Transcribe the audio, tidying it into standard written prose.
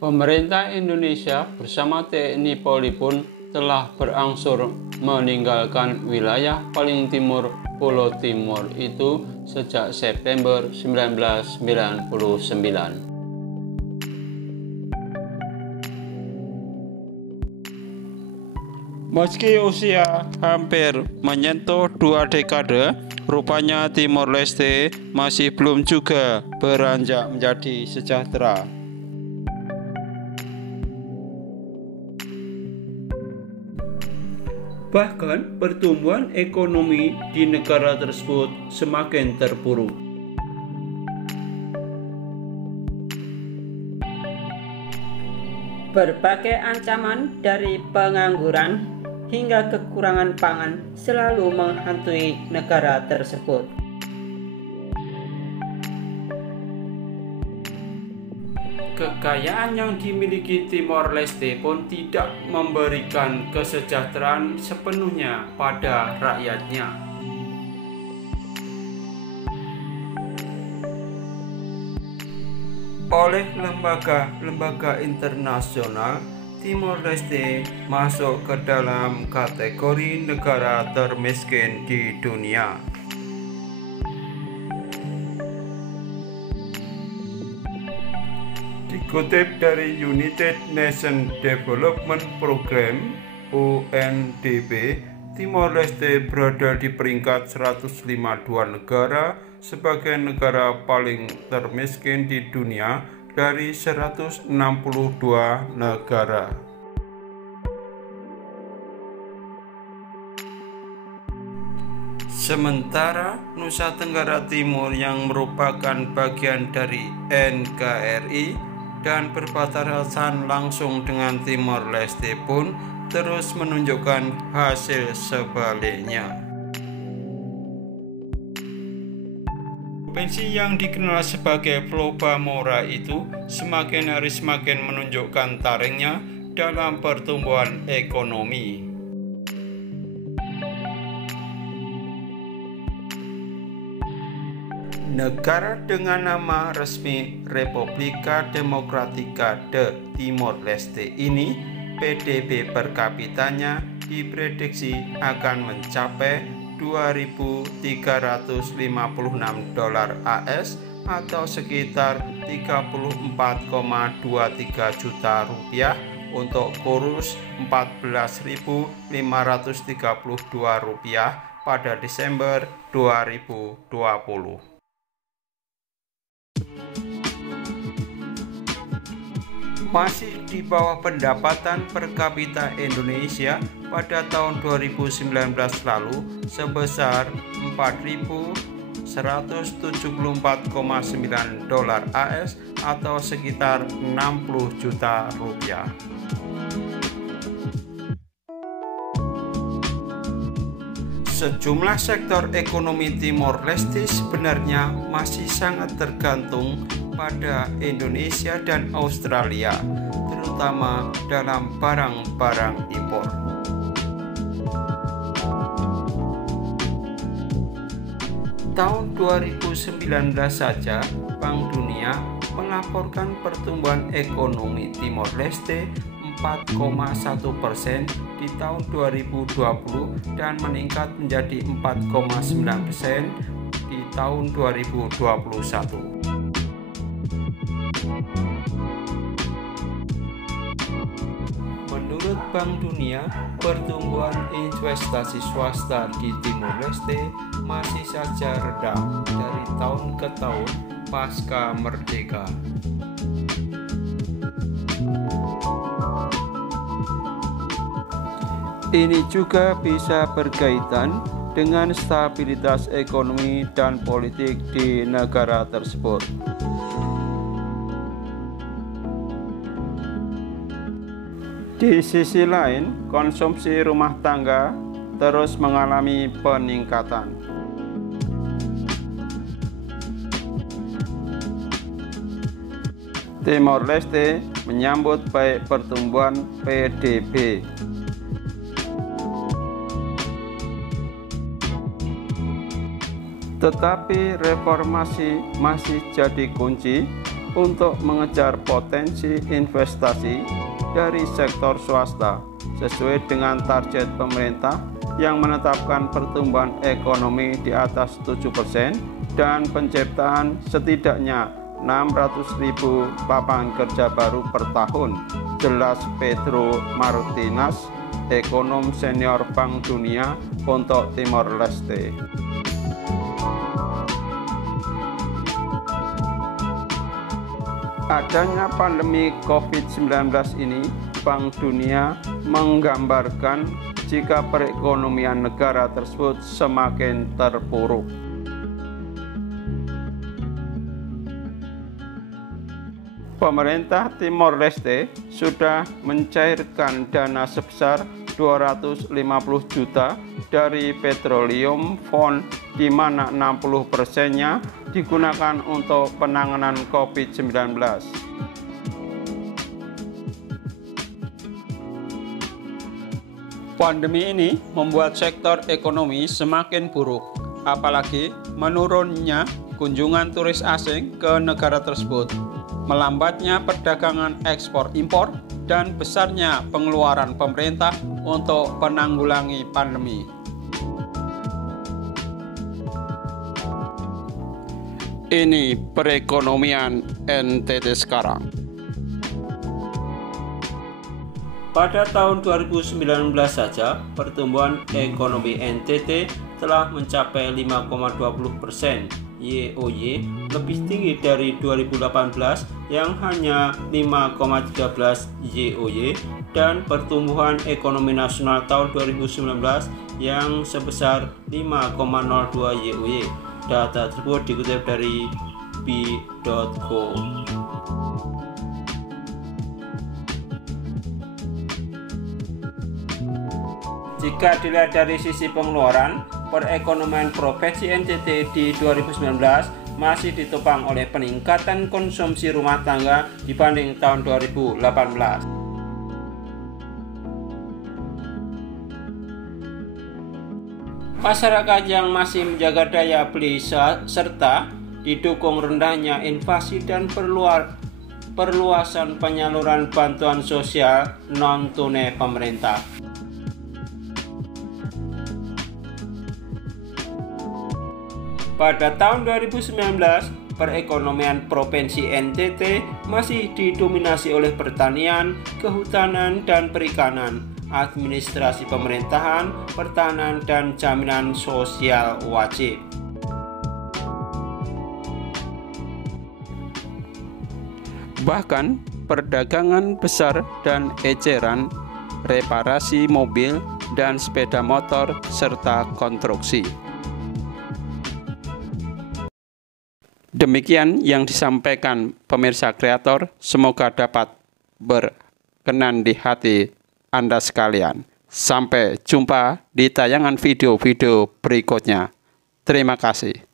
Pemerintah Indonesia bersama TNI Polri pun telah berangsur meninggalkan wilayah paling timur Pulau Timor itu sejak September 1999. Meski usia hampir menyentuh 2 dekade, rupanya Timor Leste masih belum juga beranjak menjadi sejahtera. Bahkan pertumbuhan ekonomi di negara tersebut semakin terpuruk. Berbagai ancaman dari pengangguran hingga kekurangan pangan selalu menghantui negara tersebut. Kekayaan yang dimiliki Timor Leste pun tidak memberikan kesejahteraan sepenuhnya pada rakyatnya. Oleh lembaga-lembaga internasional, Timor Leste masuk ke dalam kategori negara termiskin di dunia. Dikutip dari United Nations Development Program (UNDP), Timor Leste berada di peringkat 152 negara sebagai negara paling termiskin di dunia dari 162 negara. Sementara Nusa Tenggara Timur yang merupakan bagian dari NKRI dan berbatasan langsung dengan Timor Leste pun terus menunjukkan hasil sebaliknya. Provinsi yang dikenal sebagai Pulau Bamora itu semakin hari semakin menunjukkan taringnya dalam pertumbuhan ekonomi. Negara dengan nama resmi Republika Demokratika de Timor Leste ini, PDB per kapitanya diprediksi akan mencapai $2.356 AS atau sekitar 34,23 juta rupiah untuk kurs Rp14.532 pada Desember 2020. Masih di bawah pendapatan per kapita Indonesia pada tahun 2019 lalu sebesar $4.174,9 AS atau sekitar 60 juta rupiah. Sejumlah sektor ekonomi Timor Leste sebenarnya masih sangat tergantung pada Indonesia dan Australia, terutama dalam barang-barang impor. Tahun 2019 saja, Bank Dunia melaporkan pertumbuhan ekonomi Timor Leste 4,1% di tahun 2020 dan meningkat menjadi 4,9% di tahun 2021. Menurut Bank Dunia, pertumbuhan investasi swasta di Timor Leste masih saja rendah dari tahun ke tahun pasca merdeka. Ini juga bisa berkaitan dengan stabilitas ekonomi dan politik di negara tersebut. Di sisi lain, konsumsi rumah tangga terus mengalami peningkatan. Timor Leste menyambut baik pertumbuhan PDB. Tetapi reformasi masih jadi kunci untuk mengejar potensi investasi dari sektor swasta sesuai dengan target pemerintah yang menetapkan pertumbuhan ekonomi di atas 7% dan penciptaan setidaknya 600.000 lapangan kerja baru per tahun, jelas Pedro Martínez, ekonom senior Bank Dunia untuk Timor Leste. Adanya pandemi COVID-19 ini, Bank Dunia menggambarkan jika perekonomian negara tersebut semakin terpuruk. Pemerintah Timor Leste sudah mencairkan dana sebesar 250 juta dari Petroleum Fund, di mana 60%-nya digunakan untuk penanganan COVID-19. Pandemi ini membuat sektor ekonomi semakin buruk, apalagi menurunnya kunjungan turis asing ke negara tersebut, melambatnya perdagangan ekspor-impor, dan besarnya pengeluaran pemerintah untuk penanggulangi pandemi. Ini perekonomian NTT sekarang. Pada tahun 2019 saja, pertumbuhan ekonomi NTT telah mencapai 5,20% YoY, lebih tinggi dari 2018 yang hanya 5,13 YoY, dan pertumbuhan ekonomi nasional tahun 2019 yang sebesar 5,02 YoY. Data tersebut dikutip dari b.co. Jika dilihat dari sisi pengeluaran, perekonomian Provinsi NTT di 2019 masih ditopang oleh peningkatan konsumsi rumah tangga dibanding tahun 2018. Masyarakat yang masih menjaga daya beli serta didukung rendahnya inflasi dan perluasan penyaluran bantuan sosial non-tunai pemerintah. Pada tahun 2019, perekonomian Provinsi NTT masih didominasi oleh pertanian, kehutanan, dan perikanan, administrasi pemerintahan, pertahanan, dan jaminan sosial wajib. Bahkan, perdagangan besar dan eceran, reparasi mobil dan sepeda motor, serta konstruksi. Demikian yang disampaikan pemirsa kreator, semoga dapat berkenan di hati Anda sekalian. Sampai jumpa di tayangan video-video berikutnya. Terima kasih.